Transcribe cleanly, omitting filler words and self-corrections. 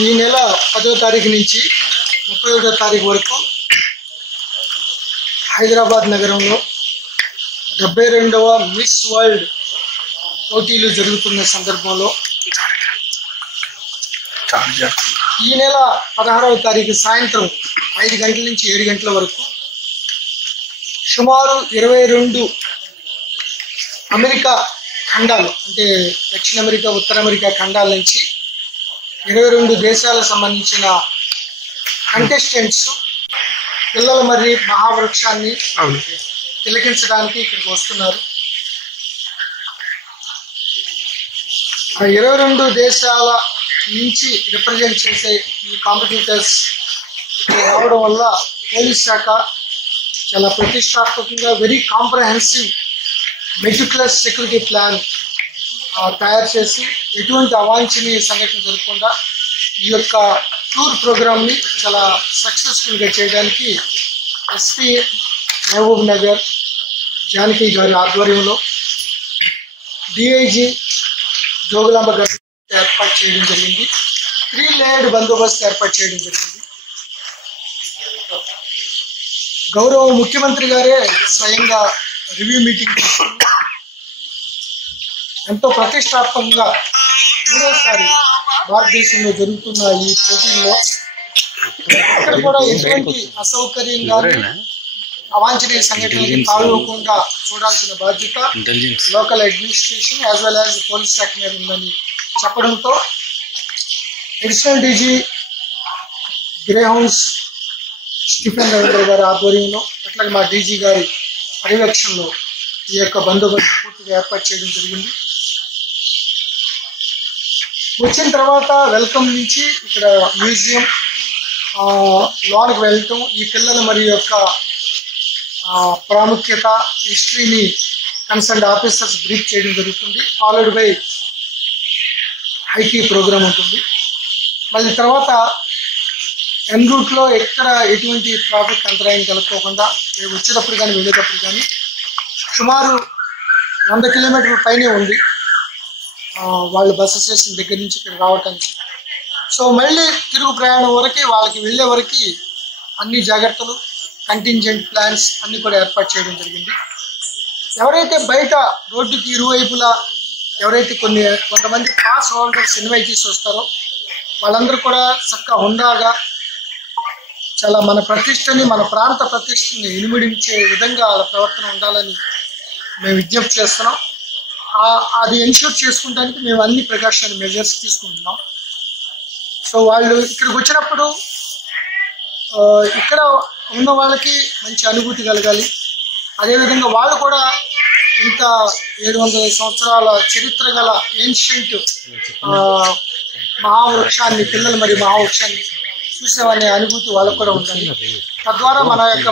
ఈ నెల 10వ తారీఖు నుంచి 31వ తారీఖు వరకు హైదరాబాద్ నగరంలో 72వ మిస్ వరల్డ్ పోటీలు జరుగుతున్న సందర్భంలో ఈ నెల 16వ తారీఖు సాయంత్రం 5 గంటల నుంచి 7 గంటల వరకు సుమారు 22 అమెరికా ఖండాలు అంటే దక్షిణ అమెరికా ఉత్తర అమెరికా ఖండాల నుంచి 22 దేశాలకు సంబంధించిన కంటెస్టెంట్స్ పిల్లల మరి మహావృక్షాన్ని తిలకించడానికి ఇక్కడికి వస్తున్నారు. ఆ 22 దేశాల నుంచి రిప్రజెంట్ చేసే ఈ కాంపిటీటర్స్ రావడం వల్ల పోలీస్ శాఖ చాలా ప్రతిష్టాత్మకంగా very comprehensive meticulous security plan తయారు చేసి ఎటువంటి అవాంఛనీయ సంఘటన జరగకుండా ఈ యొక్క టూర్ ప్రోగ్రామ్ని చాలా సక్సెస్ఫుల్గా చేయడానికి ఎస్పీ మహబూబ్ నగర్ జానకి గారి ఆధ్వర్యంలో డిఐజీ జోగులాంబ గారి ఏర్పాటు చేయడం జరిగింది. 3 లేయర్డ్ బందోబస్తు ఏర్పాటు చేయడం జరిగింది. గౌరవ ముఖ్యమంత్రి గారే స్వయంగా రివ్యూ మీటింగ్ ఎంతో ప్రతిష్టాత్మకంగా 3వసారి భారతదేశంలో జరుగుతున్న ఈ పోటీల్లో ఇక్కడ కూడా ఎటువంటి అసౌకర్యం కానీ అవాంఛనీయ సంఘటనలకు తాళవకుండా చూడాల్సిన బాధ్యత local administration as well as police శాఖ మీద ఉందని చెప్పడంతో additional DG Greyhounds Stephen Ravindra గారి ఆధ్వర్యంలో అట్లాగే మా డీజీ గారి పర్యవేక్షణలో ఈ యొక్క బందోబస్తు పూర్తిగా ఏర్పాటు చేయడం జరిగింది. వచ్చిన తర్వాత వెల్కమ్ నుంచి ఇక్కడ మ్యూజియం లోనికి వెళ్ళటం ఈ పిల్లల మరి యొక్క ప్రాముఖ్యత హిస్టరీని కన్సర్న్డ్ ఆఫీసర్స్ బ్రీఫ్ చేయడం జరుగుతుంది. ఫాలోడ్ బై హైటీ ప్రోగ్రామ్ ఉంటుంది. మళ్ళీ తర్వాత ఎన్ రూట్లో ఎక్కడ ఎటువంటి ట్రాఫిక్ అంతరాయం కలుపుకోకుండా వచ్చేటప్పుడు కానీ వెళ్ళేటప్పుడు కానీ సుమారు 100 కిలోమీటర్ల పైనే ఉంది వాళ్ళు బస్సు స్టేషన్ దగ్గర నుంచి ఇక్కడ రావటానికి. సో మళ్ళీ తిరుగు ప్రయాణం వరకు వాళ్ళకి వెళ్ళే వరకు అన్ని జాగ్రత్తలు కంటింజెంట్ ప్లాన్స్ అన్ని కూడా ఏర్పాటు చేయడం జరిగింది. ఎవరైతే బయట రోడ్డుకి ఇరువైపులా ఎవరైతే కొంతమంది పాస్ హోల్డర్స్ ఇన్వైటీస్ వస్తారో వాళ్ళందరూ కూడా చక్కగా హుందాగా చాలా మన ప్రతిష్టని మన ప్రాంత ప్రతిష్టని ఇనుమడించే విధంగా వాళ్ళ ప్రవర్తన ఉండాలని మేము విజ్ఞప్తి చేస్తున్నాం. అది ఎన్ష్యూర్ చేసుకుంటానికి మేము అన్ని ప్రికాషనరీ మెజర్స్ తీసుకుంటున్నాం. సో వాళ్ళు ఇక్కడికి వచ్చినప్పుడు ఇక్కడ ఉన్న వాళ్ళకి మంచి అనుభూతి కలగాలి. అదేవిధంగా వాళ్ళు కూడా ఇంత 700 సంవత్సరాల చరిత్ర గల ఏన్షియంట్ మహావృక్షాన్ని పిల్లలు మరి మహావృక్షాన్ని చూసామనే అనుభూతి వాళ్ళకు కూడా ఉంటుంది. తద్వారా మన యొక్క